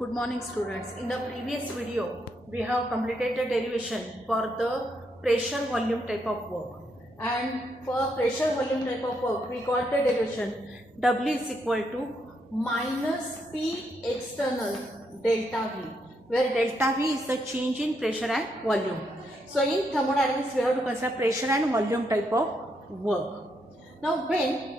Good morning students. In the previous video, we have completed the derivation for the pressure volume type of work. And for pressure volume type of work, we got the derivation W is equal to minus P external delta V, where delta V is the change in pressure and volume. So in thermodynamics, we have to consider pressure and volume type of work. Now when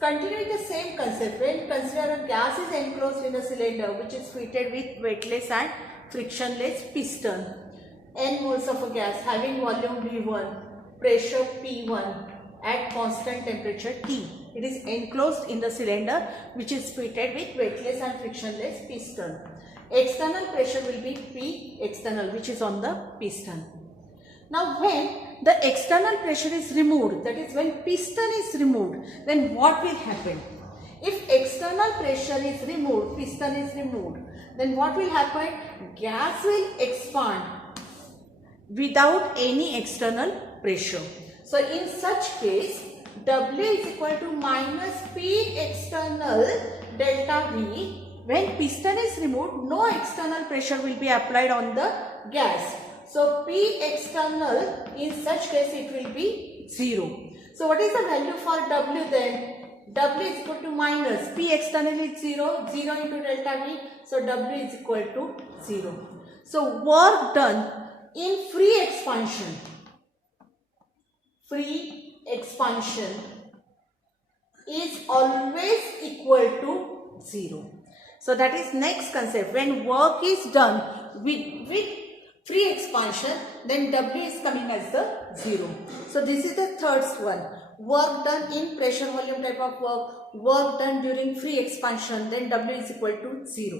continuing the same concept, when consider a gas is enclosed in a cylinder which is fitted with weightless and frictionless piston, n moles of a gas having volume V1, pressure P1 at constant temperature T. It is enclosed in the cylinder which is fitted with weightless and frictionless piston. External pressure will be P external, which is on the piston. Now when the external pressure is removed, that is when piston is removed, then what will happen? If external pressure is removed, piston is removed, then what will happen? Gas will expand without any external pressure. So in such case, W is equal to minus P external delta V. When piston is removed, no external pressure will be applied on the gas. So P external, in such case it will be 0. So what is the value for W then? W is equal to minus P external is 0, 0 into delta V. So W is equal to 0. So work done in free expansion is always equal to 0. So that is next concept. When work is done with free expansion, then W is coming as the 0. So this is the third one. Work done in pressure volume type of work done during free expansion, then W is equal to 0.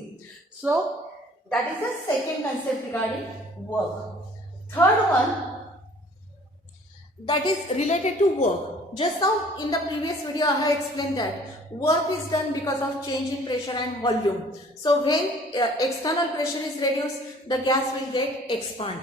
So that is the second concept regarding work. Third one, that is related to work. Just now in the previous video I have explained that work is done because of change in pressure and volume. So when external pressure is reduced, the gas will get expand.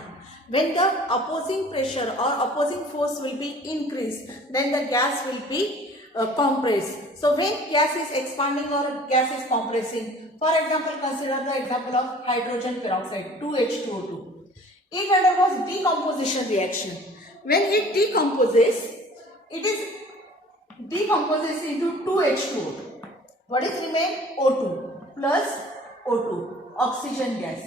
When the opposing pressure or opposing force will be increased, then the gas will be compressed. So when gas is expanding or gas is compressing, for example, consider the example of hydrogen peroxide, 2H2O2. It undergoes decomposition reaction. When it decomposes, decomposes into 2H2O2. What is remain? O2 plus O2, oxygen gas.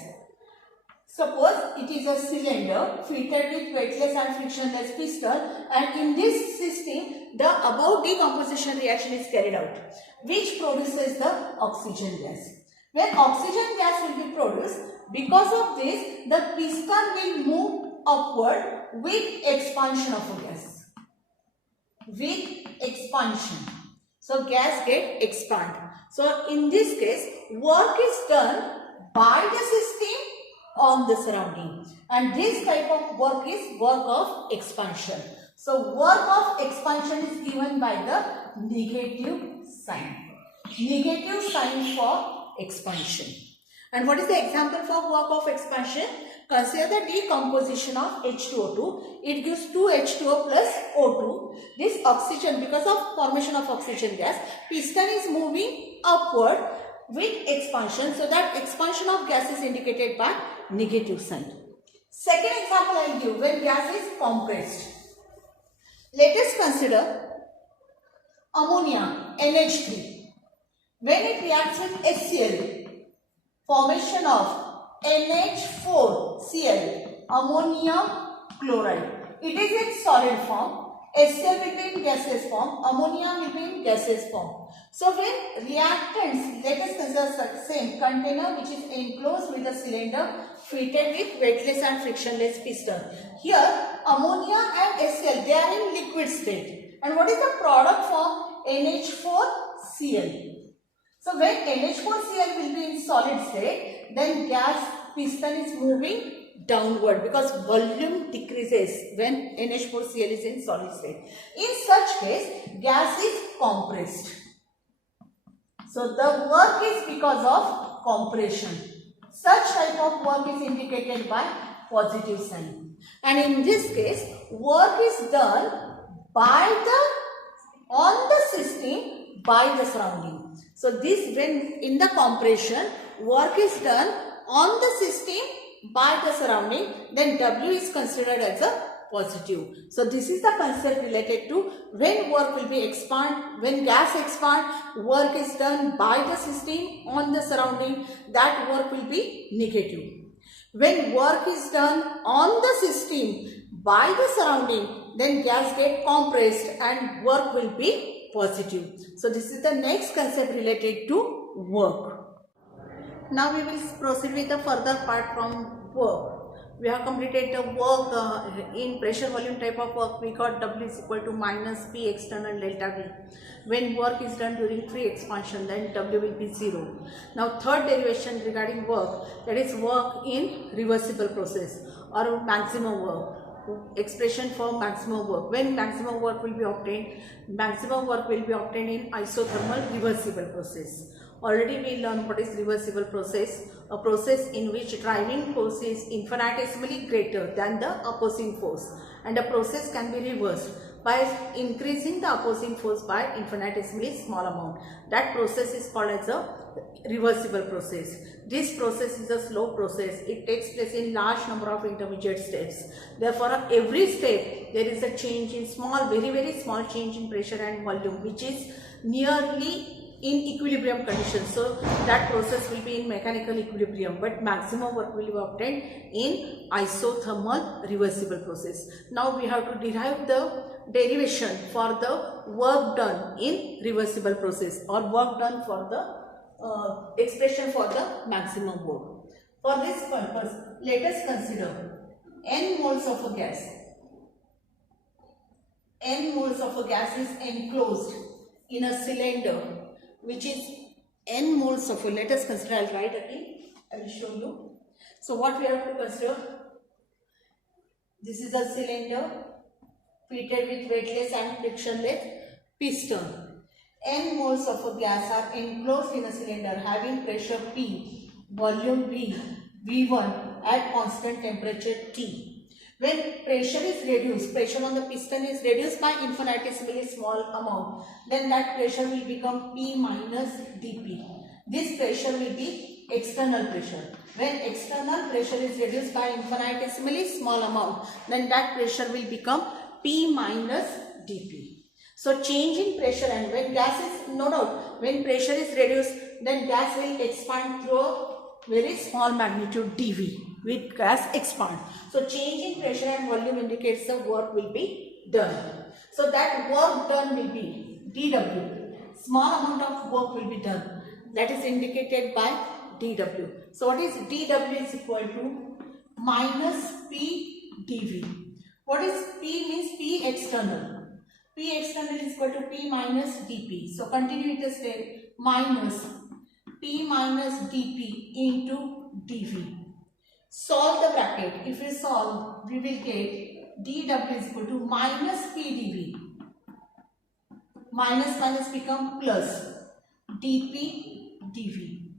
Suppose it is a cylinder fitted with weightless and frictionless piston, and in this system the above decomposition reaction is carried out, which produces the oxygen gas. When oxygen gas will be produced, because of this the piston will move upward with expansion of a gas. With expansion. So gas get expand. So in this case, work is done by the system on the surrounding. And this type of work is work of expansion. So work of expansion is given by the negative sign. Negative sign for expansion. And what is the example for work of expansion? Consider the decomposition of H2O2. It gives 2H2O plus O2. This oxygen, because of formation of oxygen gas, piston is moving upward with expansion. So that expansion of gas is indicated by negative sign. Second example I will give, when gas is compressed. Let us consider ammonia, NH3. When it reacts with HCl, formation of NH4Cl, ammonium chloride. It is in solid form. HCl will be in gaseous form. Ammonia will be in gaseous form. So when reactants, let us consider the same container which is enclosed with a cylinder fitted with weightless and frictionless piston. Here ammonia and HCl, they are in liquid state. And what is the product form? NH4Cl. So when NH4Cl will be in solid state, then gas piston is moving downward because volume decreases when NH4Cl is in solid state. In such case, gas is compressed. So the work is because of compression. Such type of work is indicated by positive sign. And in this case, work is done on the system by the surrounding. So this, when in the compression, work is done on the system by the surrounding, then W is considered as a positive. So this is the concept related to when work will be when gas expand, work is done by the system on the surrounding, that work will be negative. When work is done on the system by the surrounding, then gas get compressed and work will be positive. So this is the next concept related to work. Now we will proceed with the further part from work. We have completed the work in pressure volume type of work. We got W is equal to minus P external delta V. When work is done during free expansion, then W will be 0. Now third derivation regarding work, that is work in reversible process or maximum work. Expression for maximum work. When maximum work will be obtained? Maximum work will be obtained in isothermal reversible process. Already we learned what is reversible process, a process in which driving force is infinitesimally greater than the opposing force, and a process can be reversed by increasing the opposing force by infinitesimally small amount. That process is called as a reversible process. This process is a slow process. It takes place in large number of intermediate steps. Therefore, every step there is a change in very small change in pressure and volume, which is nearly in equilibrium conditions. So that process will be in mechanical equilibrium, but maximum work will be obtained in isothermal reversible process. Now we have to derive the derivation for the work done in reversible process or work done for the expression for the maximum work. For this purpose, let us consider n moles of a gas. N moles of a gas is enclosed in a cylinder which is n moles of, let us consider, I will write again, I will show you. So what we have to consider, this is a cylinder fitted with weightless and frictionless piston. N moles of a gas are enclosed in a cylinder having pressure P, volume V, V1 at constant temperature T. When pressure is reduced, pressure on the piston is reduced by infinitesimally small amount, then that pressure will become P minus dP. This pressure will be external pressure. When external pressure is reduced by infinitesimally small amount, then that pressure will become P minus dP. So change in pressure, and when gas is, no doubt, when pressure is reduced, then gas will expand through a very small magnitude dV. With gas expand. So change in pressure and volume indicates the work will be done. So that work done will be dW. Small amount of work will be done. That is indicated by dW. So what is dW is equal to minus P dV. What is P means? P external. P external is equal to P minus dP. So continue with the step, minus P minus dP into dV. Solve the bracket. If we solve, we will get dW is equal to minus P dV. Minus become plus dP dV.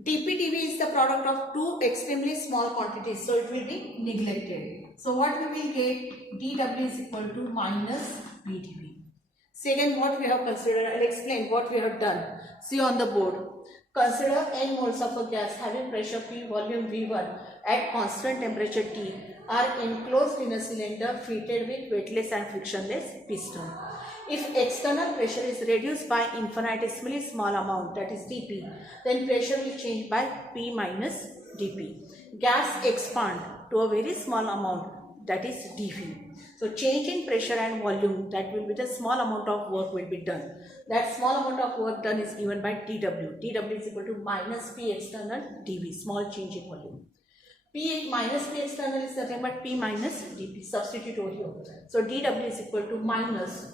dP dV is the product of two extremely small quantities, so it will be neglected. So what we will get, dW is equal to minus P dV. Second, what we have considered, I will explain what we have done. See on the board. Consider n moles of a gas having pressure P, volume V1 at constant temperature T are enclosed in a cylinder fitted with weightless and frictionless piston. If external pressure is reduced by infinitesimally small amount, that is dP, then pressure will change by P minus dP. Gas expand to a very small amount, that is dV. So change in pressure and volume, that will be the small amount of work will be done. That small amount of work done is given by dW. dW is equal to minus P external dV, small change in volume. P minus P external is nothing but P minus dP. Substitute over here. So dW is equal to minus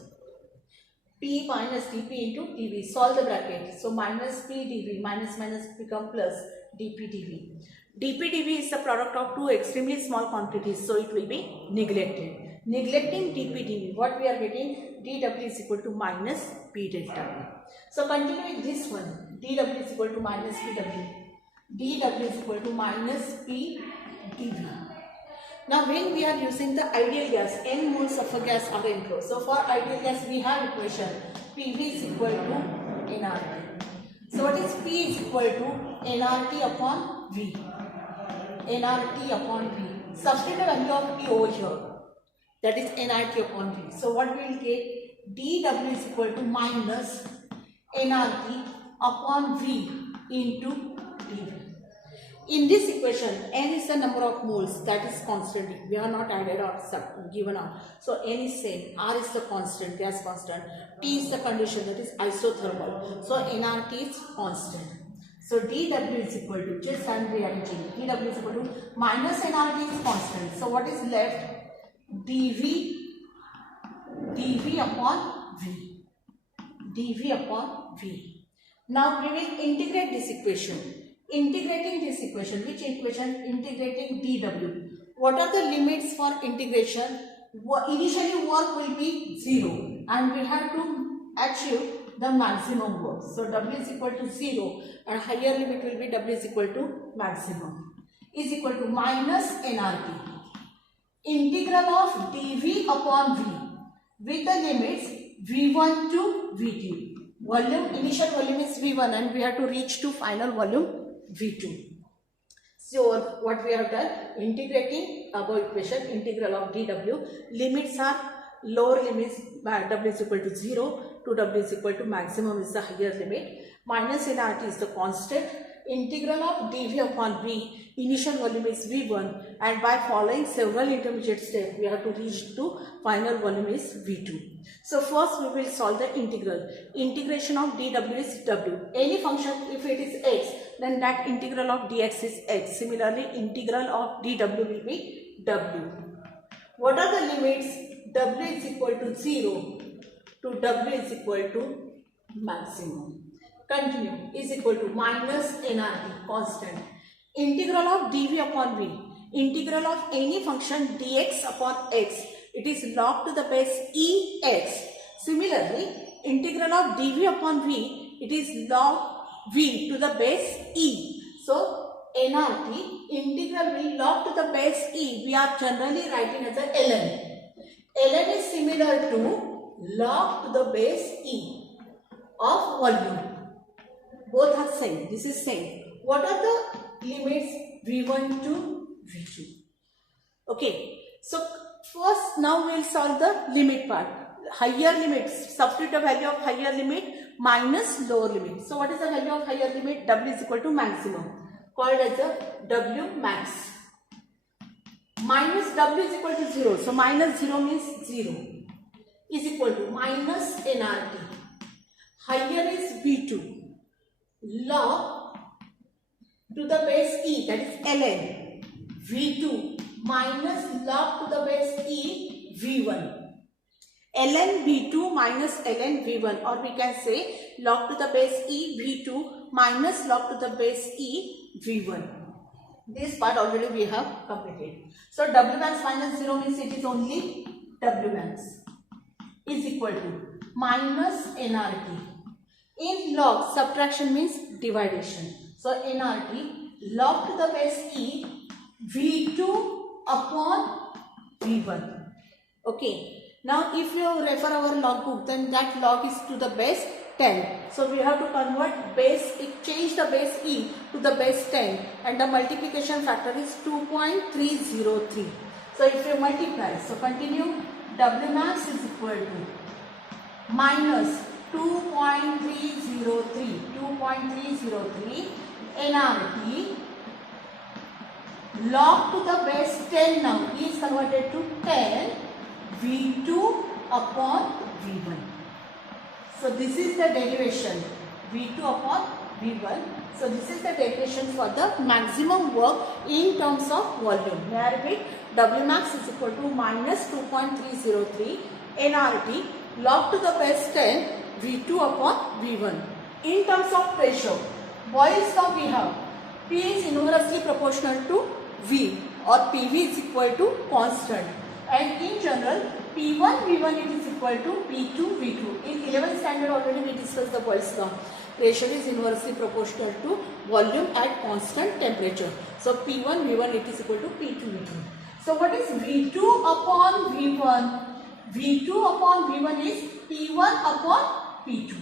P minus dP into dV. Solve the bracket. So minus P dV, minus become plus dP dV. dP dV is the product of two extremely small quantities, so it will be neglected. Neglecting dP dV, what we are getting, dW is equal to minus P delta V. So continue with this one, dW is equal to minus PW. dW is equal to minus P dV. Now when we are using the ideal gas, n moles of a gas are enclosed. So for ideal gas we have equation PV is equal to nRT. So what is P is equal to nRT upon V. nRT upon V. Substitute the value of P over here. That is nRT upon V. So what we will get? dW is equal to minus nRT upon V into dV. In this equation, n is the number of moles, that is constant. We are not added or given out. So n is same. R is the constant, gas constant. T is the condition, that is isothermal. So nRT is constant. So dW is equal to, just I am rearranging. dW is equal to minus nRT is constant. So what is left? dV upon V. dV upon V. Now we will integrate this equation. Integrating this equation, which equation? Integrating dW. What are the limits for integration? Initially work will be 0 and we have to achieve the maximum work. So W is equal to 0 and higher limit will be W is equal to maximum. Is equal to minus nRT. Integral of dV upon V with the limits V1 to V2. Volume, initial volume is V1 and we have to reach to final volume V2. So what we have done, integrating above equation, integral of dW, limits are lower limits W is equal to 0 to W is equal to maximum is the higher limit, minus nRT is the constant, integral of dV upon V, initial volume is V1 and by following several intermediate steps we have to reach to final volume is V2. So first we will solve the integral. Integration of dW is W. Any function if it is x, then that integral of dx is x. Similarly, integral of dW will be W. What are the limits? W is equal to 0 to W is equal to maximum. Continue. Is equal to minus nRT, constant. Integral of dV upon V. Integral of any function dx upon x. It is log to the base ex. Similarly, integral of dV upon V, it is log V to the base e. So, nRT, integral V log to the base e, we are generally writing as a ln. ln is similar to log to the base e of volume. Both are same. This is same. What are the limits? V1 to V2. Okay. So, first now we will solve the limit part. Higher limits, substitute the value of higher limit minus lower limit. So what is the value of higher limit? W is equal to maximum, called as a W max. Minus W is equal to 0. So minus 0 means 0. Is equal to minus nRT. Higher is V2. Log to the base e, that is ln. V2 minus log to the base e V1. ln V2 minus ln V1, or we can say log to the base e V2 minus log to the base e V1. This part already we have completed. So W max minus 0 means it is only W max is equal to minus nRT. In log, subtraction means division. So nRT log to the base e V2 upon V1. Okay. Now if you refer our log book, then that log is to the base 10. So we have to convert base, change the base e to the base 10 and the multiplication factor is 2.303. So if you multiply, so continue, W max is equal to minus 2.303 nRT log to the base 10 now is converted to 10 V2 upon V1. So this is the derivation V2 upon V1. So this is the derivation for the maximum work in terms of volume. May I repeat? W max is equal to minus 2.303 nRT log to the base 10 V2 upon V1. In terms of pressure, Boyle's law we have P is inversely proportional to V, or PV is equal to constant. And in general, P1 V1 it is equal to P2 V2. In 11th standard already we discussed the Boyle's law. Pressure is inversely proportional to volume at constant temperature. So P1 V1 it is equal to P2 V2. So what is V2 upon V1? V2 upon V1 is P1 upon P2.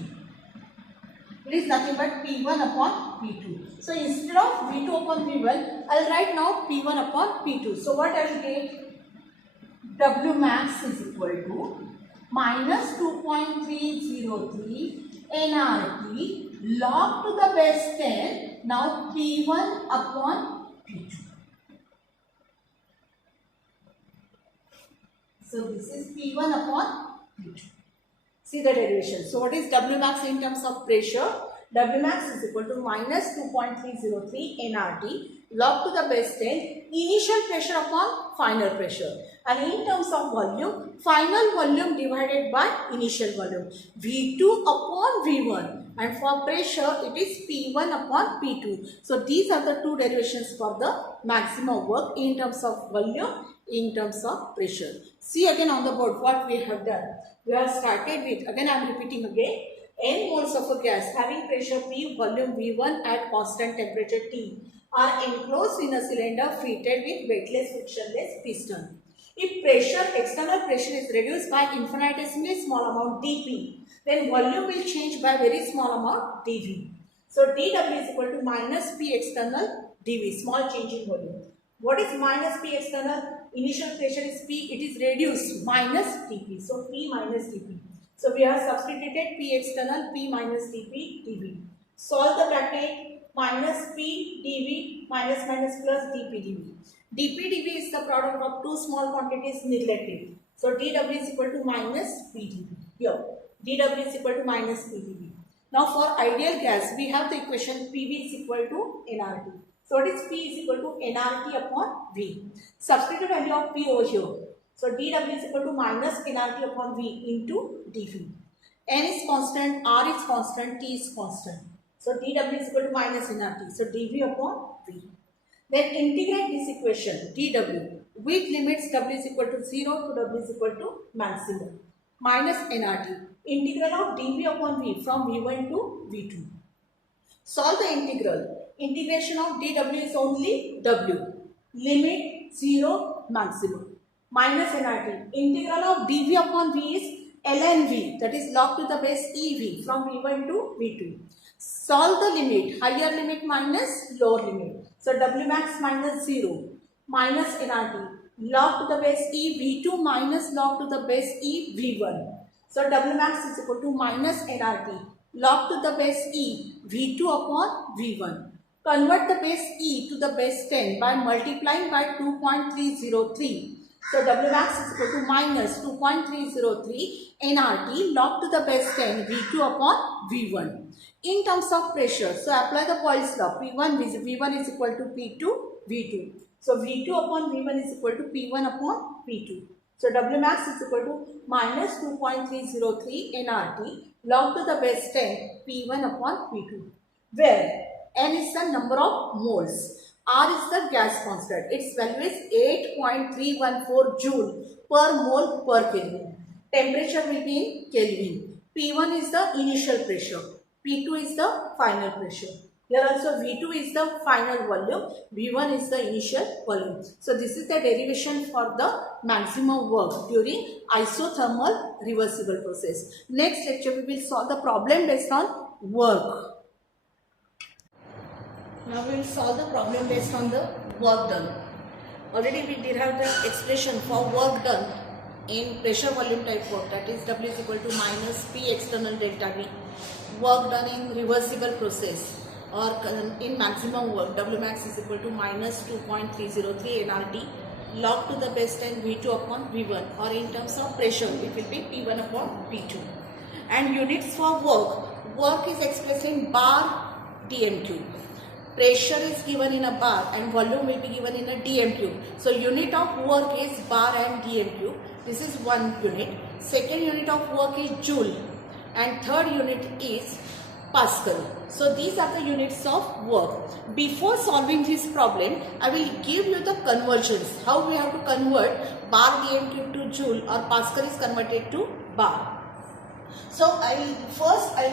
It is nothing but P1 upon P2. So instead of V2 upon V1, I will write now P1 upon P2. So what I will get? W max is equal to minus 2.303 nRT log to the base 10. Now P1 upon P2. So this is P1 upon P2. See the derivation. So what is W max in terms of pressure? W max is equal to minus 2.303 nRT log to the base 10 initial pressure upon final pressure. And in terms of volume, final volume divided by initial volume. V2 upon V1. And for pressure, it is P1 upon P2. So these are the two derivations for the maximum work in terms of volume, in terms of pressure. See again on the board what we have done. We have started with, again I am repeating again, n moles of a gas having pressure P, volume V1 at constant temperature T are enclosed in a cylinder fitted with weightless frictionless piston. If pressure, external pressure is reduced by infinitesimally small amount dP, then volume will change by very small amount dV. So dW is equal to minus P external dV, small change in volume. What is minus P external? Initial pressure is P, it is reduced minus dP. So P minus dP. So we have substituted P external, P minus dP, dV. Solve the bracket, minus P dV minus minus plus dP dV. dP dV is the product of two small quantities neglected. So dW is equal to minus P dV. Here, dW is equal to minus P dV. Now for ideal gas, we have the equation PV is equal to nRT. So it is P is equal to nRT upon V. Substitute value of P over here. So dW is equal to minus nRT upon V into dV. N is constant, R is constant, T is constant. So dW is equal to minus nRT. So dV upon V. Then integrate this equation dW with limits W is equal to 0 to W is equal to maximum minus nRT. Integral of dV upon V from V1 to V2. Solve the integral. Integration of dW is only W. Limit 0 maximum minus nRT. Integral of dV upon V is ln V, that is log to the base EV from V1 to V2. Solve the limit, higher limit minus lower limit. So W max minus 0 minus nRT log to the base E V2 minus log to the base E V1. So W max is equal to minus nRT log to the base E V2 upon V1. Convert the base E to the base 10 by multiplying by 2.303. So W max is equal to minus 2.303 nRT log to the base 10 V2 upon V1. In terms of pressure, so apply the Boyle's law. V1 is equal to P2 V2. So V2 upon V1 is equal to P1 upon P2. So W max is equal to minus 2.303 nRT log to the base 10 P1 upon P2, where N is the number of moles, R is the gas constant. Its value is 8.314 joule per mole per Kelvin. Temperature will be in Kelvin. P1 is the initial pressure. P2 is the final pressure. Here also V2 is the final volume. V1 is the initial volume. So this is the derivation for the maximum work during isothermal reversible process. Next lecture we will solve the problem based on work. Now we will solve the problem based on the work done. Already we derived the expression for work done in pressure volume type work, that is W is equal to minus P external delta V. Work done in reversible process or in maximum work, W max is equal to minus 2.303 nRT log to the base 10 V2 upon V1, or in terms of pressure it will be P1 upon P2. And units for work is expressed in bar dm cube. Pressure is given in a bar and volume will be given in a dm cube. So unit of work is bar and dm cube. This is one unit. Second unit of work is joule and third unit is Pascal. So these are the units of work. Before solving this problem, I will give you the conversions. How we have to convert bar dm cube to joule or Pascal is converted to bar. So I will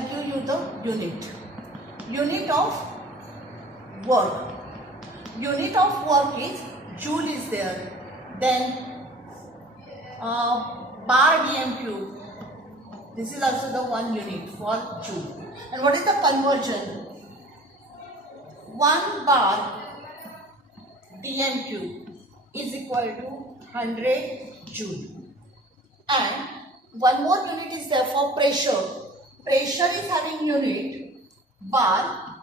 give you the unit of work. Unit of work is joule is there. Then bar dm cube This is also the 1 unit for joule. And what is the conversion? 1 bar dm cube is equal to 100 joule. And one more unit is there for pressure. Pressure is having unit bar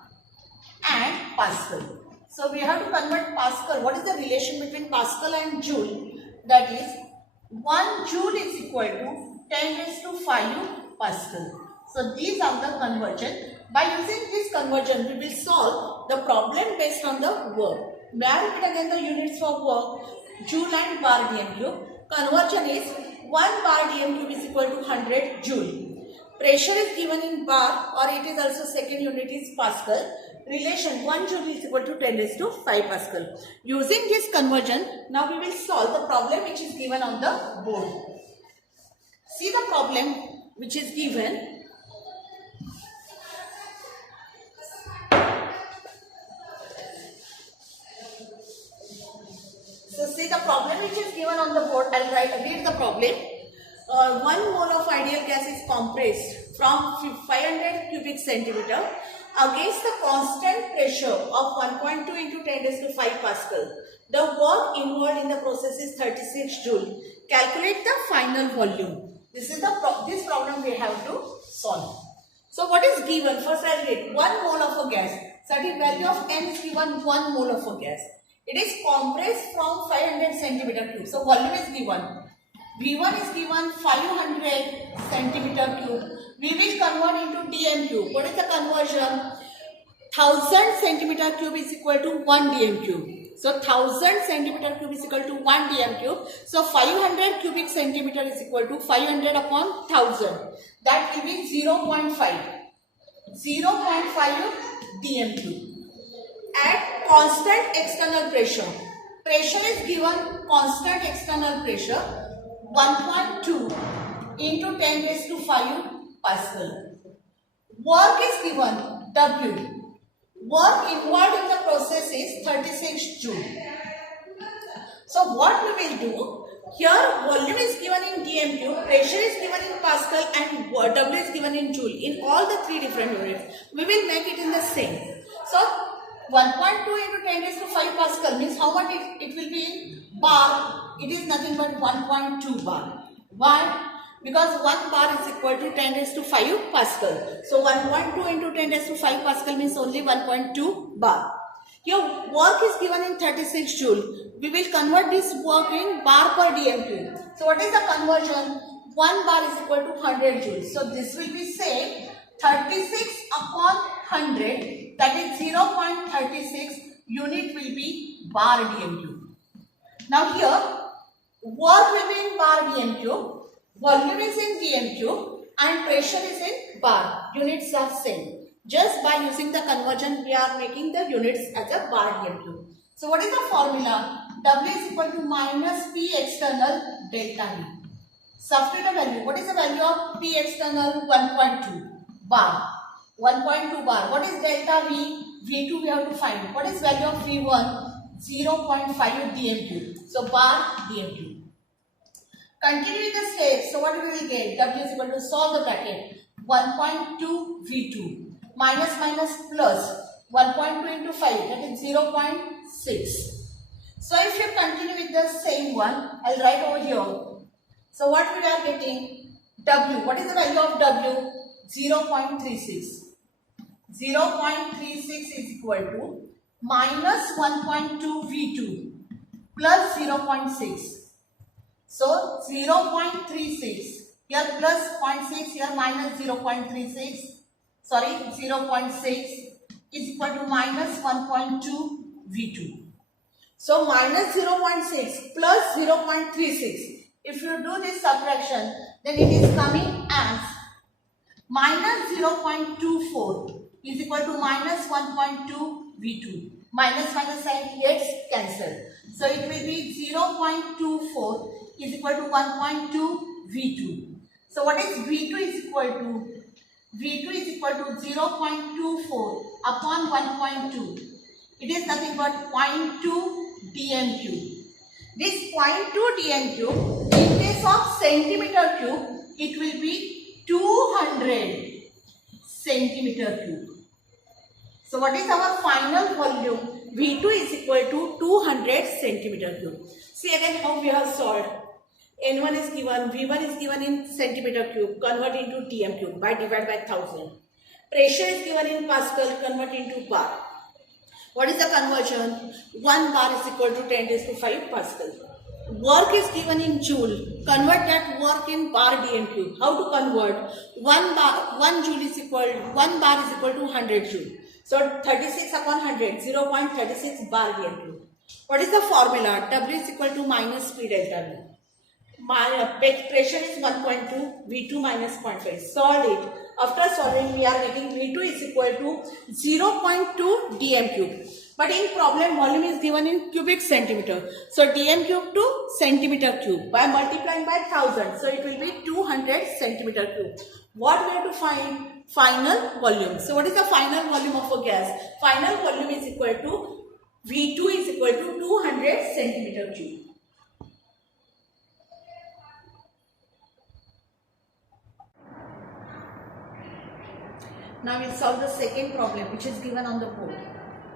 and Pascal. So we have to convert Pascal. What is the relation between Pascal and joule? That is 1 joule is equal to 10 raised to 5 Pascal. So these are the conversion. By using this conversion, we will solve the problem based on the work. May I repeat again the units for work? Joule and bar dm cube. Conversion is 1 bar dm cube is equal to 100 joule. Pressure is given in bar, or it is also second unit is Pascal. Relation 1 joule is equal to 10 raised to 5 Pascal. Using this conversion, now we will solve the problem which is given on the board. See the problem which is given. So see the problem which is given on the board. I'll read the problem. 1 mole of ideal gas is compressed from 500 cubic centimeter against the constant pressure of 1.2 into 10 raised to 5 Pascal. The work involved in the process is 36 joule. Calculate the final volume. This is this problem we have to solve. So what is given? First I'll read 1 mole of a gas. Certain value of m is given 1 mole of a gas. It is compressed from 500 centimeter cube. So volume is given. V1 is given 500 centimeter cube. We will convert into dm cube. What is the conversion? 1000 centimeter cube is equal to 1 dm cube. So 1000 centimeter cube is equal to 1 dm cube. So 500 cubic centimeter is equal to 500 upon 1000. That will be 0.5. 0.5 dm cube. At constant external pressure. Pressure is given constant external pressure 1.2 into 10 raised to 5 Pascal. Work is given W. Work involved in the process is 36 joule. So what we will do? Here volume is given in dm cube, pressure is given in Pascal, and W is given in joule. In all the 3 different units, we will make it in the same. So 1.2 into 10 raised to 5 Pascal means how much it will be in bar? It is nothing but 1.2 bar. Why? Because 1 bar is equal to 10 raised to 5 Pascal. So 1.2 into 10 raised to 5 Pascal means only 1.2 bar. Here work is given in 36 joule. We will convert this work in bar per dm cube. So what is the conversion? 1 bar is equal to 100 joules. So this will be say 36 upon 100, that is 0.36 unit will be bar dm cube. Now here work will be in bar dm cube, volume is in dm cube, and pressure is in bar. Units are same. Just by using the conversion, we are making the units as a bar dm cube. So what is the formula? W is equal to minus P external delta V. Substitute a value. What is the value of P external? 1.2 bar. 1.2 bar. What is delta V? V2 we have to find. What is value of V1? 0.5 dm cube. So bar dm cube. Continue with the steps. So what we will get? W is equal to solve the bracket. 1.2 V2 minus plus 1.2 into 5, that is 0.6. So if you continue with the same one, I'll write over here. So what we are getting? W. What is the value of W? 0.36. 0.36 is equal to minus 1.2 V2 plus 0.6. So 0.36. Here plus 0.6, here minus 0.36. Sorry, 0.6 is equal to minus 1.2 V2. So minus 0.6 plus 0.36. If you do this subtraction, then it is coming as minus 0.24 is equal to minus 1.2 V2. Minus sign gets cancelled. So it will be 0.24 is equal to 1.2 V2. So what is V2 is equal to? V2 is equal to 0.24 upon 1.2. It is nothing but 0.2 dm cube. This 0.2 dm cube, in case of centimeter cube, it will be 200 centimeter cube. So what is our final volume? V2 is equal to 200 centimeter cube. See again how we have solved. N1 is given, V1 is given in centimeter cube, convert into dm cube by divide by 1000. Pressure is given in Pascal, convert into bar. What is the conversion? 1 bar is equal to 10 raised to 5 Pascal. Work is given in joule, convert that work in bar dm cube. How to convert? 1 joule is equal, 1 bar is equal to 100 joule. So 36 upon 100, 0.36 bar dm cube. What is the formula? W is equal to minus P delta V. Pressure is 1.2, V2 minus 0.5. Solve it. After solving, we are getting V2 is equal to 0.2 dm cube. But in problem, volume is given in cubic centimeter. So dm cube to centimeter cube by multiplying by 1000. So it will be 200 centimeter cube. What we have to find? Final volume. So what is the final volume of a gas? Final volume is equal to V2 is equal to 200 centimeter cube. Now we'll solve the second problem which is given on the board.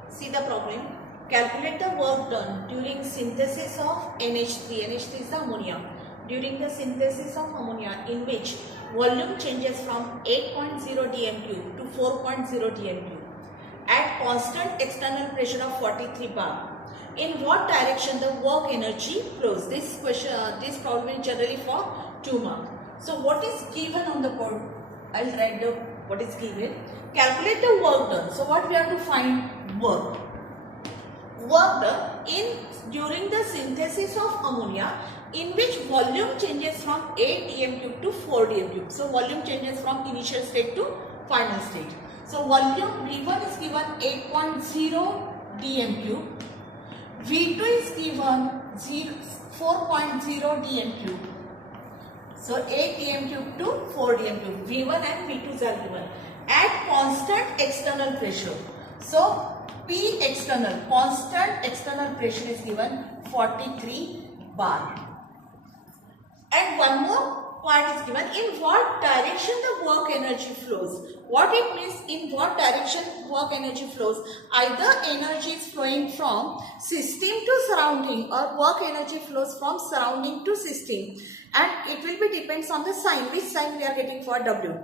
See the problem. Calculate the work done during synthesis of NH3. NH3 is the ammonia. During the synthesis of ammonia in which volume changes from 8.0 dm cube to 4.0 dm cube at constant external pressure of 43 bar. In what direction the work energy flows? This question, this problem is generally for 2 marks. So what is given on the board? I'll write the what is given. Calculate the work done. So what we have to find? Work. Work done during the synthesis of ammonia in which volume changes from 8 dm cube to 4 dm cube. So volume changes from initial state to final state. So volume V1 is given 8.0 dm cube. V2 is given 4.0 dm cube. So 8 dm cube to 4 dm cube. V1 and V2s are given at constant external pressure. So P external, constant external pressure is given 43 bar. And one more part is given. In what direction the work energy flows? What it means, in what direction work energy flows? Either energy is flowing from system to surrounding or work energy flows from surrounding to system. And it will be depends on the sign, which sign we are getting for W.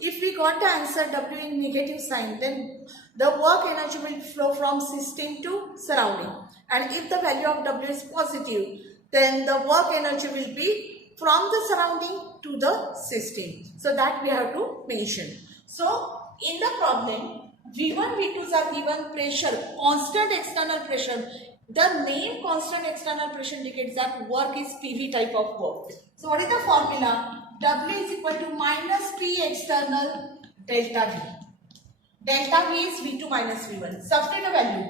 If we got the answer W in negative sign, then the work energy will flow from system to surrounding. And if the value of W is positive, then the work energy will be from the surrounding to the system. So that we have to mention. So in the problem, V1, V2s are given pressure, constant external pressure. The name constant external pressure indicates that work is PV type of work. So what is the formula? W is equal to minus P external delta V. Delta V is V2 minus V1. Substitute a value.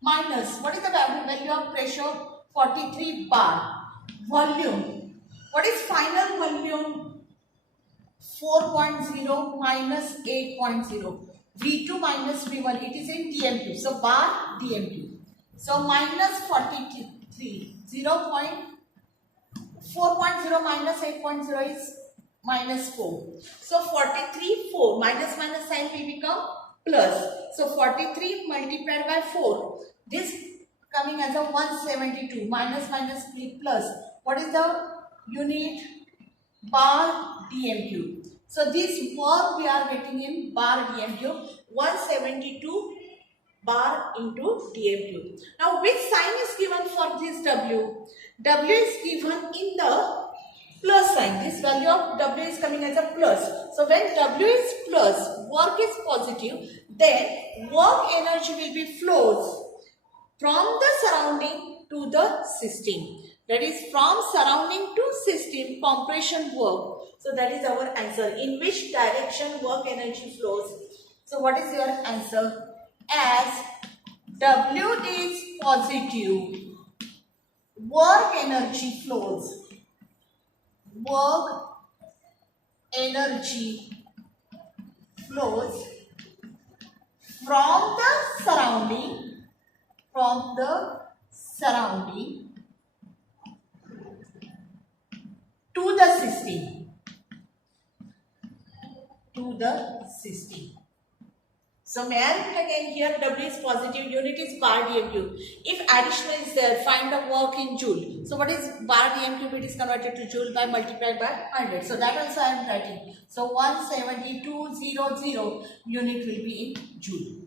Minus, what is the value of pressure? 43 bar. Volume. What is final volume? 4.0 minus 8.0. V2 minus V1. It is in dm cube. So bar dm cube. So minus 43. 4.0 minus 8.0 is minus 4. So 43, 4. Minus minus sign will become plus. So 43 multiplied by 4. This coming as a 172. Minus minus plus. What is the unit? Bar dm cube. So this work we are getting in bar dm cube. 172 bar into dm cube. Now which sign is given for this W? W is given in the plus sign. This value of W is coming as a plus. So when W is plus, work is positive, then work energy will be flows from the surrounding to the system. That is from surrounding to system, compression work. So that is our answer. In which direction work energy flows? So what is your answer? As W is positive, work energy flows. Work energy flows from the surrounding to the system. to the system. So may I repeat again here, W is positive, unit is bar dm3. If additional is there, find the work in joule. So what is bar dm3? It is converted to joule by multiplied by 100. So that also I am writing. So 17200 unit will be in joule.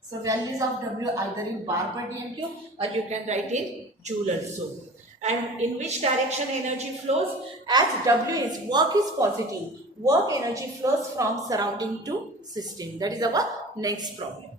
So values of W either in bar per dm3 or you can write in joule also. And in which direction energy flows? As W is work is positive, work energy flows from surrounding to system. That is our next problem.